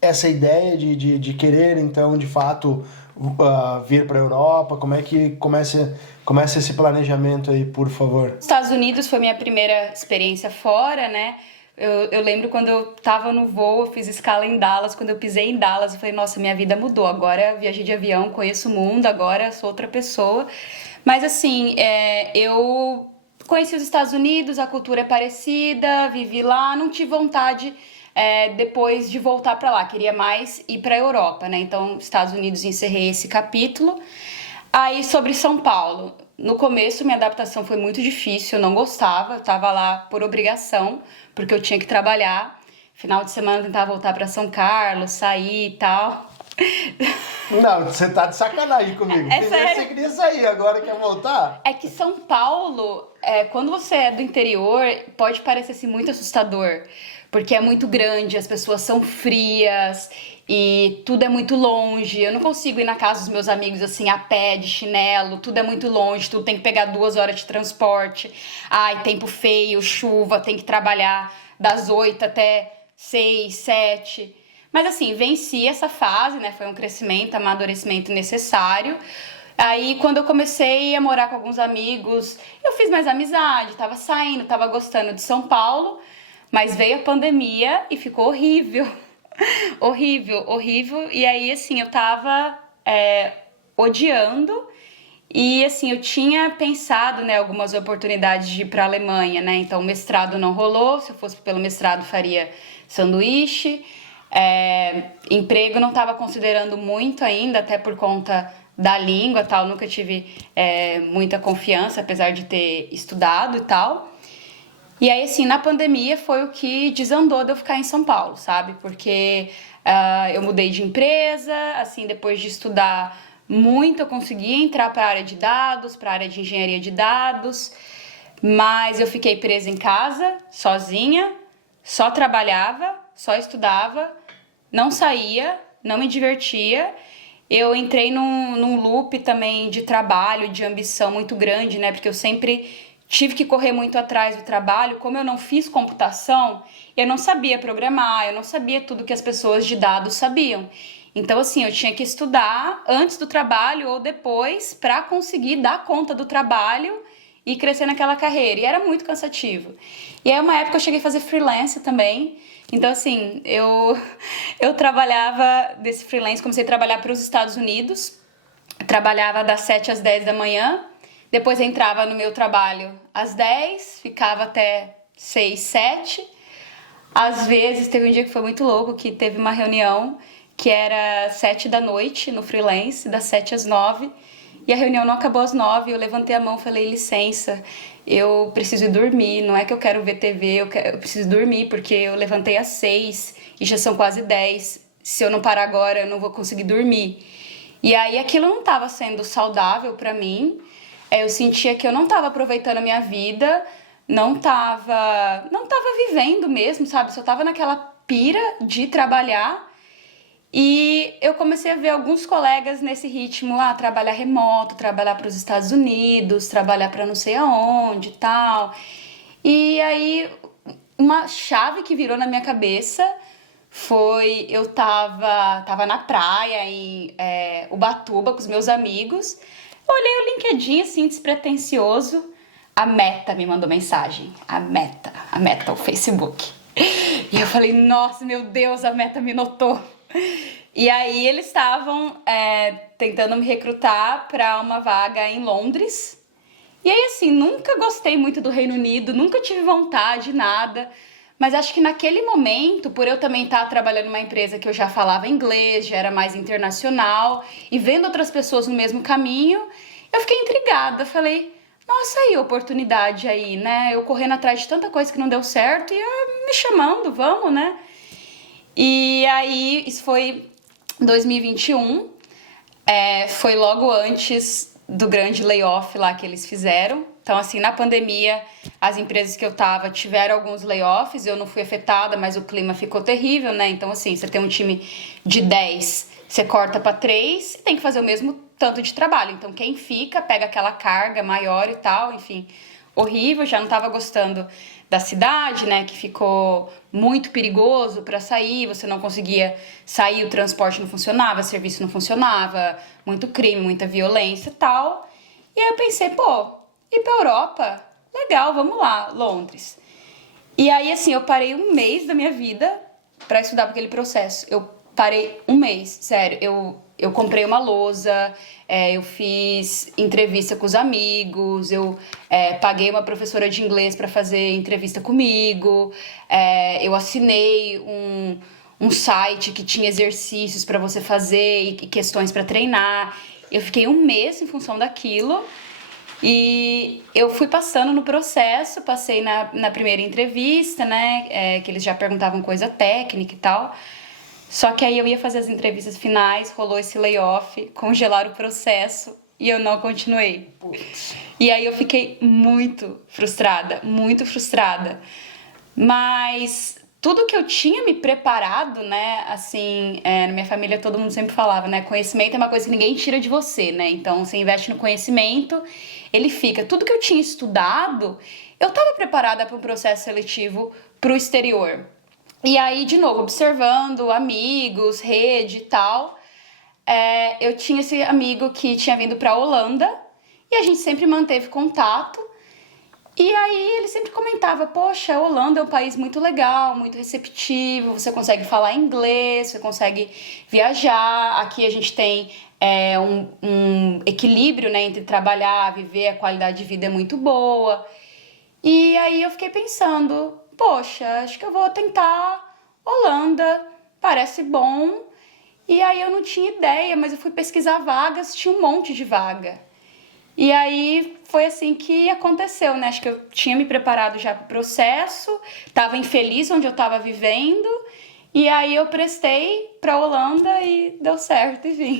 essa ideia de querer, então, de fato, vir para a Europa? Como é que começa esse planejamento aí, por favor? Estados Unidos foi minha primeira experiência fora, né? Eu lembro quando eu tava no voo, eu fiz escala em Dallas. Quando eu pisei em Dallas, eu falei, nossa, minha vida mudou. Agora eu viajei de avião, conheço o mundo, agora sou outra pessoa. Mas assim, eu conheci os Estados Unidos, a cultura é parecida, vivi lá, não tive vontade depois de voltar para lá. Queria mais ir para a Europa, né? Então, Estados Unidos, encerrei esse capítulo. Aí, sobre São Paulo. No começo, minha adaptação foi muito difícil, eu não gostava, eu tava lá por obrigação, porque eu tinha que trabalhar. Final de semana eu tentava voltar para São Carlos, sair e tal. Não, você tá de sacanagem comigo. É Primeiro sério. você queria sair, agora quer voltar? É que São Paulo, quando você é do interior, pode parecer assim, muito assustador, porque é muito grande, as pessoas são frias e tudo é muito longe. Eu não consigo ir na casa dos meus amigos assim a pé, de chinelo, tudo é muito longe, tudo tem que pegar 2 horas de transporte. Ai, tempo feio, chuva, tem que trabalhar das 8 até 6, 7. Mas assim, venci essa fase, né? Foi um crescimento, amadurecimento necessário. Aí, quando eu comecei a morar com alguns amigos, eu fiz mais amizade, tava saindo, tava gostando de São Paulo, mas veio a pandemia e ficou horrível. Horrível, horrível. E aí, assim, eu tava odiando. E, assim, eu tinha pensado, né, algumas oportunidades de ir pra Alemanha, né? Então, o mestrado não rolou. Se eu fosse pelo mestrado, faria sanduíche. Emprego não estava considerando muito ainda, até por conta da língua, tal, nunca tive muita confiança, apesar de ter estudado e tal. E aí, assim, na pandemia foi o que desandou de eu ficar em São Paulo, sabe? Porque eu mudei de empresa, assim, depois de estudar muito, eu consegui entrar para a área de dados, para a área de engenharia de dados, mas eu fiquei presa em casa, sozinha, só trabalhava, só estudava, não saía, não me divertia. Eu entrei num loop também de trabalho, de ambição muito grande, né? Porque eu sempre tive que correr muito atrás do trabalho. Como eu não fiz computação, eu não sabia programar, eu não sabia tudo que as pessoas de dados sabiam. Então, assim, eu tinha que estudar antes do trabalho ou depois para conseguir dar conta do trabalho e crescer naquela carreira. E era muito cansativo. E aí, uma época, eu cheguei a fazer freelance também. Então, assim, eu trabalhava desse freelance, comecei a trabalhar para os Estados Unidos. Trabalhava das 7 às 10 da manhã. Depois entrava no meu trabalho às 10, ficava até 6, 7. Às vezes, teve um dia que foi muito louco, que teve uma reunião que era 7 da noite no freelance, das 7 às 9. E a reunião não acabou às 9, eu levantei a mão e falei, licença, eu preciso ir dormir, não é que eu quero ver TV, eu preciso dormir, porque eu levantei às 6 e já são quase 10. Se eu não parar agora, eu não vou conseguir dormir. E aí aquilo não estava sendo saudável para mim, eu sentia que eu não estava aproveitando a minha vida, não tava vivendo mesmo, sabe? Só tava naquela pira de trabalhar. E eu comecei a ver alguns colegas nesse ritmo, trabalhar remoto, trabalhar para os Estados Unidos, trabalhar para não sei aonde e tal. E aí, uma chave que virou na minha cabeça foi, eu tava na praia em Ubatuba com os meus amigos, olhei o LinkedIn assim, despretensioso, a Meta me mandou mensagem, a Meta, o Facebook. E eu falei, nossa, meu Deus, a Meta me notou. E aí eles estavam tentando me recrutar para uma vaga em Londres. E aí, assim, nunca gostei muito do Reino Unido, nunca tive vontade, nada. Mas acho que naquele momento, por eu também estar trabalhando numa empresa que eu já falava inglês, já era mais internacional, e vendo outras pessoas no mesmo caminho, eu fiquei intrigada. Falei, nossa, aí, oportunidade aí, né? Eu correndo atrás de tanta coisa que não deu certo e me chamando, vamos, né? E aí, isso foi 2021, foi logo antes do grande layoff lá que eles fizeram. Então, assim, na pandemia, as empresas que eu tava tiveram alguns layoffs, eu não fui afetada, mas o clima ficou terrível, né? Então, assim, você tem um time de 10, você corta para 3 e tem que fazer o mesmo tanto de trabalho. Então, quem fica, pega aquela carga maior e tal, enfim, horrível, já não tava gostando da cidade, né, que ficou muito perigoso para sair, você não conseguia sair, o transporte não funcionava, o serviço não funcionava, muito crime, muita violência e tal. E aí eu pensei, pô, ir pra Europa? Legal, vamos lá, Londres. E aí, assim, eu parei um mês da minha vida pra estudar pra aquele processo. Eu parei um mês, sério. Eu comprei uma lousa, eu fiz entrevista com os amigos, eu paguei uma professora de inglês pra fazer entrevista comigo, eu assinei um site que tinha exercícios pra você fazer e questões pra treinar. Eu fiquei um mês em função daquilo. E eu fui passando no processo, passei na primeira entrevista, né? Que eles já perguntavam coisa técnica e tal. Só que aí eu ia fazer as entrevistas finais, rolou esse layoff, congelaram o processo e eu não continuei. Putz. E aí eu fiquei muito frustrada, muito frustrada. Mas tudo que eu tinha me preparado, né, assim, na minha família todo mundo sempre falava, né, conhecimento é uma coisa que ninguém tira de você, né, então você investe no conhecimento, ele fica. Tudo que eu tinha estudado, eu estava preparada para um processo seletivo para o exterior. E aí, de novo, observando amigos, rede e tal, eu tinha esse amigo que tinha vindo para a Holanda e a gente sempre manteve contato. E aí ele sempre comentava, poxa, a Holanda é um país muito legal, muito receptivo, você consegue falar inglês, você consegue viajar, aqui a gente tem um equilíbrio, né, entre trabalhar, viver, a qualidade de vida é muito boa. E aí eu fiquei pensando, poxa, acho que eu vou tentar Holanda, parece bom. E aí eu não tinha ideia, mas eu fui pesquisar vagas, tinha um monte de vaga. E aí foi assim que aconteceu, né? Acho que eu tinha me preparado já para o processo, estava infeliz onde eu estava vivendo, e aí eu prestei para a Holanda e deu certo, enfim.